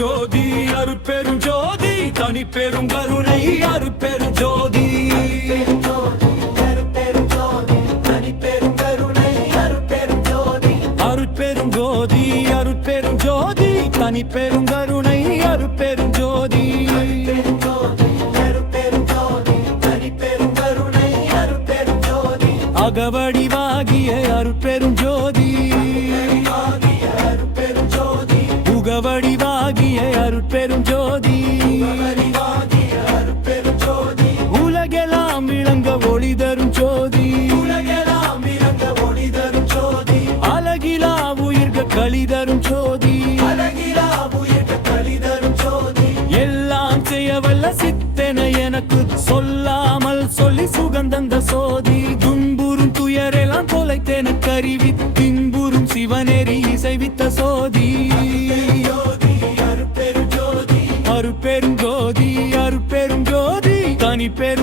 ஜோதி அருட்பெரும் ஜோதி தனி பெரும் கருணை அருட்பெரும் ஜோதி அருட்பெரும் ஜோதி அருட்பெரும் ஜோதி தனி பெரும் கருணை அருட்பெரும் ஜோதி அகவடிவாகிய அருட்பெரும் ஜோதி உகவடிவாகிய அருட்பெரும் ஜோதி உலகெல்லாம் விளங்க ஒளி தரும் ஜோதி அழகிலா உயிர்கள் களி தரும் ஜோதி எல்லாம் செய்ய வல்ல சித்தென எனக்கு சொல்லாமல் சொல்லி சுகந்தந்த சோதி துன்புறும் துயரெல்லாம் தொலைத்தென கருவி பின்புறும் சிவனேறி இசைவித்த சோதி அருட்பெரும் ஜோதி அருட்பெரும் ஜோதி தனி பெரும்